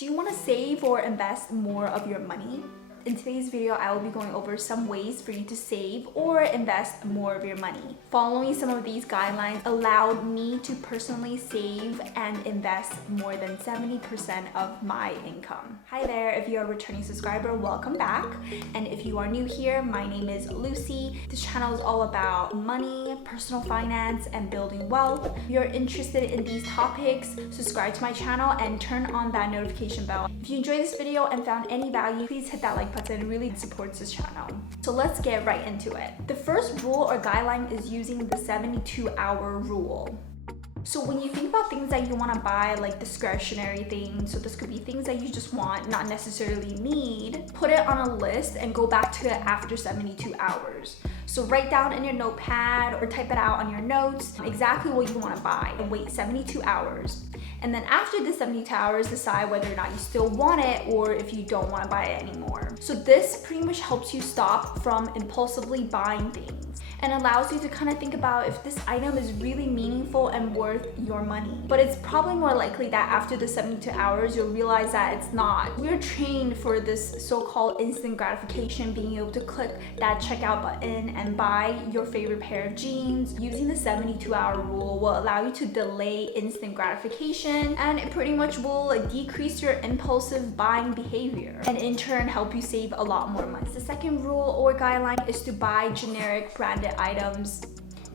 Do you want to save or invest more of your money? In today's video, I will be going over some ways for you to save or invest more of your money. Following some of these guidelines allowed me to personally save and invest more than 70% of my income. Hi there, if you're a returning subscriber, welcome back. And if you are new here, my name is Lucy. This channel is all about money, personal finance, and building wealth. If you're interested in these topics, subscribe to my channel and turn on that notification bell. If you enjoyed this video and found any value, please hit that like button. It really supports this channel. So let's get right into it. The first rule or guideline is using the 72-hour rule. So when you think about things that you want to buy, like discretionary things, so this could be things that you just want, not necessarily need, put it on a list and go back to it after 72 hours. So write down in your notepad or type it out on your notes exactly what you want to buy and wait 72 hours. And then after the 72 hours, decide whether or not you still want it or if you don't want to buy it anymore. So this pretty much helps you stop from impulsively buying things and allows you to kind of think about if this item is really meaningful and worth your money. But it's probably more likely that after the 72 hours, you'll realize that it's not. We're trained for this so-called instant gratification, being able to click that checkout button and buy your favorite pair of jeans. Using the 72-hour rule will allow you to delay instant gratification, and it pretty much will decrease your impulsive buying behavior and in turn help you save a lot more money. The second rule or guideline is to buy generic branded items.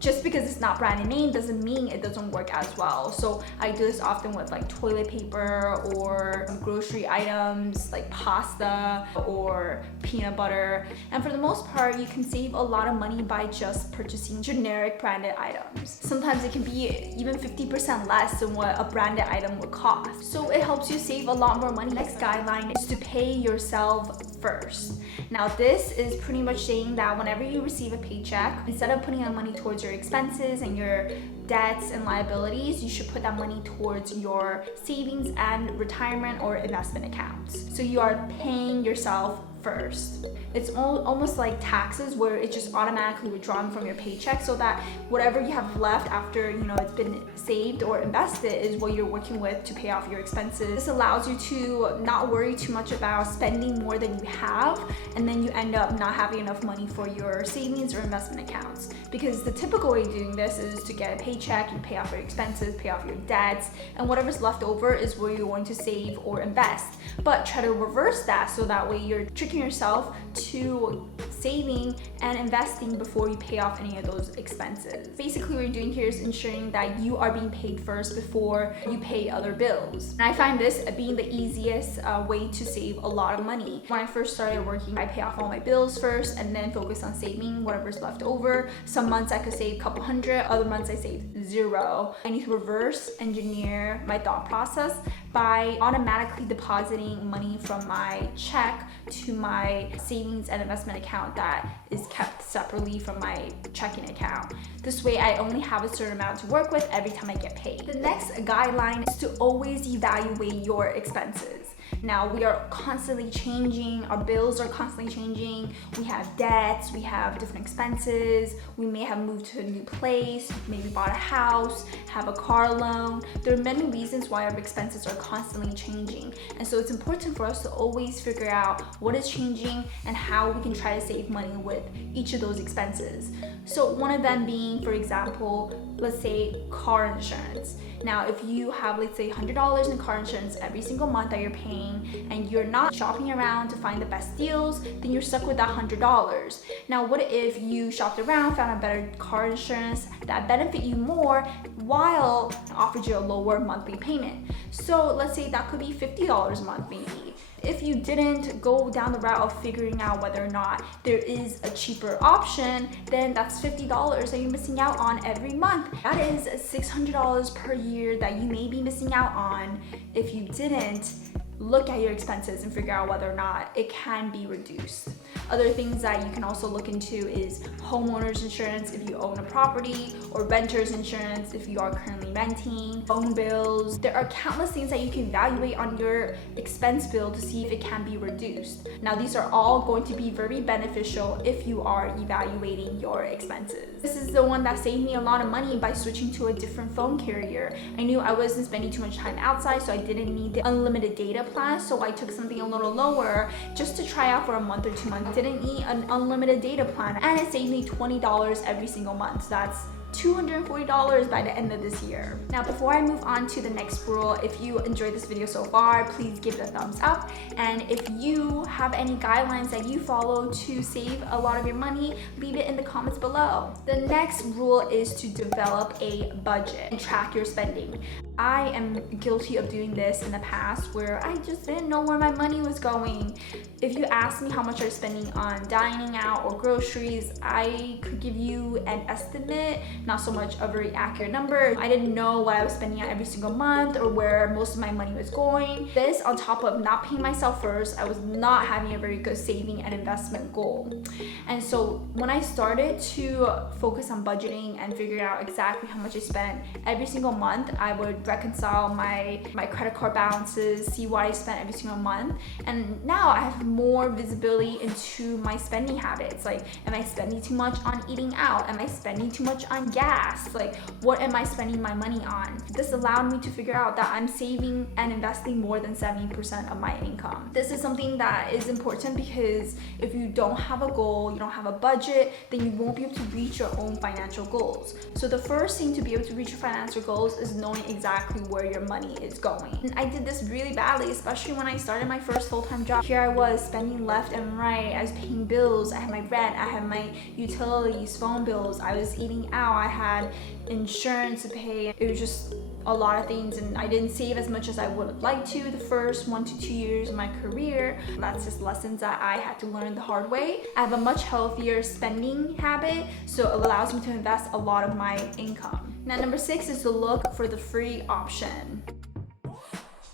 Just because it's not branded name doesn't mean it doesn't work as well. So I do this often with like toilet paper or grocery items like pasta or peanut butter. And for the most part, you can save a lot of money by just purchasing generic branded items. Sometimes it can be even 50% less than what a branded item would cost. So it helps you save a lot more money. Next guideline is to pay yourself first. Now this is pretty much saying that whenever you receive a paycheck, instead of putting that money towards your expenses and your debts and liabilities, you should put that money towards your savings and retirement or investment accounts. So you are paying yourself first. It's almost like taxes, where it's just automatically withdrawn from your paycheck, so that whatever you have left after it's been saved or invested is what you're working with to pay off your expenses. This allows you to not worry too much about spending more than you have, and then you end up not having enough money for your savings or investment accounts. Because the typical way of doing this is to get a paycheck, you pay off your expenses, pay off your debts, and whatever's left over is where you're going to save or invest. But try to reverse that, so that way you're tricking yourself to saving and investing before you pay off any of those expenses. Basically, what you're doing here is ensuring that you are being paid first before you pay other bills. And I find this being the easiest way to save a lot of money. When I first started working, I pay off all my bills first and then focus on saving whatever's left over. Some months I could save a couple hundred, other months I save zero. I need to reverse engineer my thought process by automatically depositing money from my check to my savings and investment account that is kept separately from my checking account. This way I only have a certain amount to work with every time I get paid. The next guideline is to always evaluate your expenses. Now we are constantly changing, our bills are constantly changing, we have debts, we have different expenses, we may have moved to a new place, maybe bought a house, have a car loan. There are many reasons why our expenses are constantly changing, and so it's important for us to always figure out what is changing and how we can try to save money with each of those expenses. So one of them being, for example, let's say car insurance. Now if you have, let's say, $100 in car insurance every single month that you're paying, and you're not shopping around to find the best deals, then you're stuck with that $100. Now what if you shopped around, found a better car insurance that benefit you more while offered you a lower monthly payment? So let's say that could be $50 a month maybe. If you didn't go down the route of figuring out whether or not there is a cheaper option, then that's $50 that you're missing out on every month. That is $600 per year that you may be missing out on if you didn't look at your expenses and figure out whether or not it can be reduced. Other things that you can also look into is homeowners insurance if you own a property, or renters insurance if you are currently renting, phone bills. There are countless things that you can evaluate on your expense bill to see if it can be reduced. Now these are all going to be very beneficial if you are evaluating your expenses. This is the one that saved me a lot of money by switching to a different phone carrier. I knew I wasn't spending too much time outside, so I didn't need the unlimited data plan, so I took something a little lower just to try out for a month or 2 months. Didn't need an unlimited data plan, and it saved me $20 every single month. So that's $240 by the end of this year. Now, before I move on to the next rule, if you enjoyed this video so far, please give it a thumbs up. And if you have any guidelines that you follow to save a lot of your money, leave it in the comments below. The next rule is to develop a budget and track your spending. I am guilty of doing this in the past where I just didn't know where my money was going. If you ask me how much I'm spending on dining out or groceries, I could give you an estimate, not so much a very accurate number. I didn't know what I was spending on every single month or where most of my money was going. This on top of not paying myself first, I was not having a very good saving and investment goal. And so when I started to focus on budgeting and figuring out exactly how much I spent every single month, I would reconcile my credit card balances, see what I spent every single month. And now I have more visibility into my spending habits. Like, am I spending too much on eating out? Am I spending too much on gas? Like, what am I spending my money on? This allowed me to figure out that I'm saving and investing more than 70% of my income. This is something that is important because if you don't have a goal, you don't have a budget, then you won't be able to reach your own financial goals. So the first thing to be able to reach your financial goals is knowing exactly where your money is going. And I did this really badly, especially when I started my first full-time job. Here I was spending left and right. I was paying bills. I had my rent. I had my utilities, phone bills. I was eating out. I had insurance to pay. It was just a lot of things, and I didn't save as much as I would have liked to the first 1 to 2 years of my career. That's just lessons that I had to learn the hard way. I have a much healthier spending habit, so it allows me to invest a lot of my income. Now, number 6 is to look for the free option.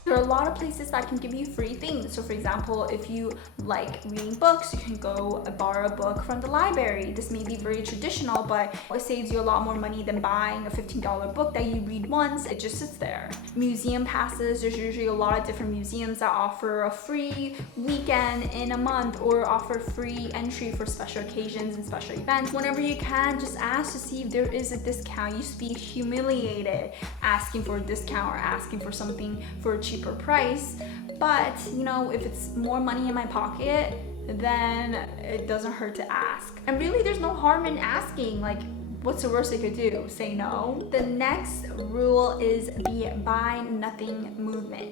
There are a lot of places that can give you free things. So for example, if you like reading books, you can go borrow a book from the library. This may be very traditional, but it saves you a lot more money than buying a $15 book that you read once. It just sits there. Museum passes, there's usually a lot of different museums that offer a free weekend in a month or offer free entry for special occasions and special events. Whenever you can, just ask to see if there is a discount. You used to be humiliated asking for a discount or asking for something for a cheaper price, but you know, if it's more money in my pocket, then it doesn't hurt to ask. And really, there's no harm in asking. Like, what's the worst they could do? Say no. The next rule is the buy nothing movement.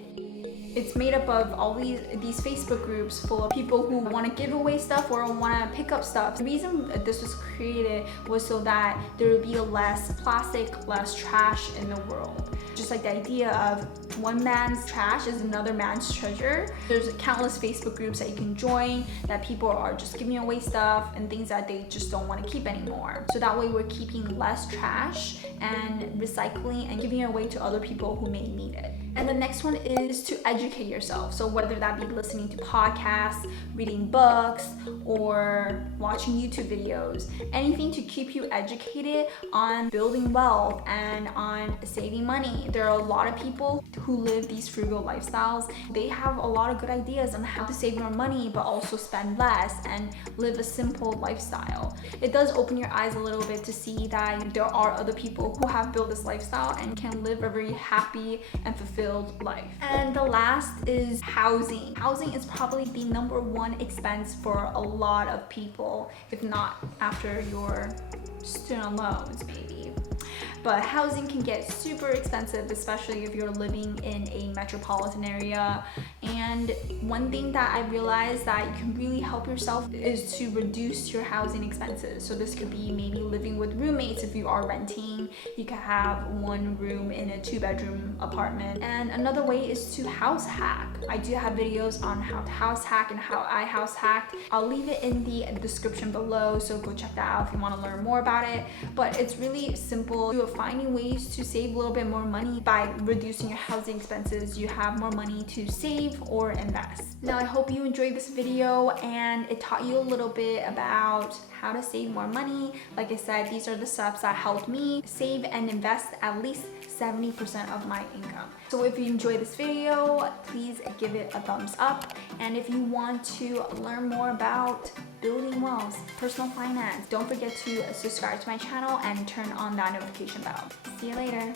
It's made up of all these Facebook groups full of people who want to give away stuff or want to pick up stuff. The reason this was created was so that there would be less plastic, less trash in the world. Just like the idea of one man's trash is another man's treasure. There's countless Facebook groups that you can join that people are just giving away stuff and things that they just don't want to keep anymore. So that way we're keeping less trash and recycling and giving it away to other people who may need it. And the next one is to educate yourself. So whether that be listening to podcasts, reading books, or watching YouTube videos, anything to keep you educated on building wealth and on saving money. There are a lot of people who live these frugal lifestyles. They have a lot of good ideas on how to save more money but also spend less and live a simple lifestyle. It does open your eyes a little bit to see that there are other people who have built this lifestyle and can live a very happy and fulfilled life. And the last is housing. Housing is probably the #1 expense for a lot of people, if not after your student loans maybe. But housing can get super expensive, especially if you're living in a metropolitan area. And one thing that I realized that you can really help yourself is to reduce your housing expenses. So this could be maybe living with roommates if you are renting. You could have one room in a 2-bedroom apartment. And another way is to house hack. I do have videos on how to house hack and how I house hacked. I'll leave it in the description below, so go check that out if you want to learn more about it. But it's really simple. You're finding ways to save a little bit more money by reducing your housing expenses. You have more money to save or invest. Now, I hope you enjoyed this video and it taught you a little bit about how to save more money. Like I said, these are the steps that helped me save and invest at least 70% of my income. So if you enjoyed this video, please give it a thumbs up. And if you want to learn more about building wealth, personal finance, don't forget to subscribe to my channel and turn on that notification bell. See you later.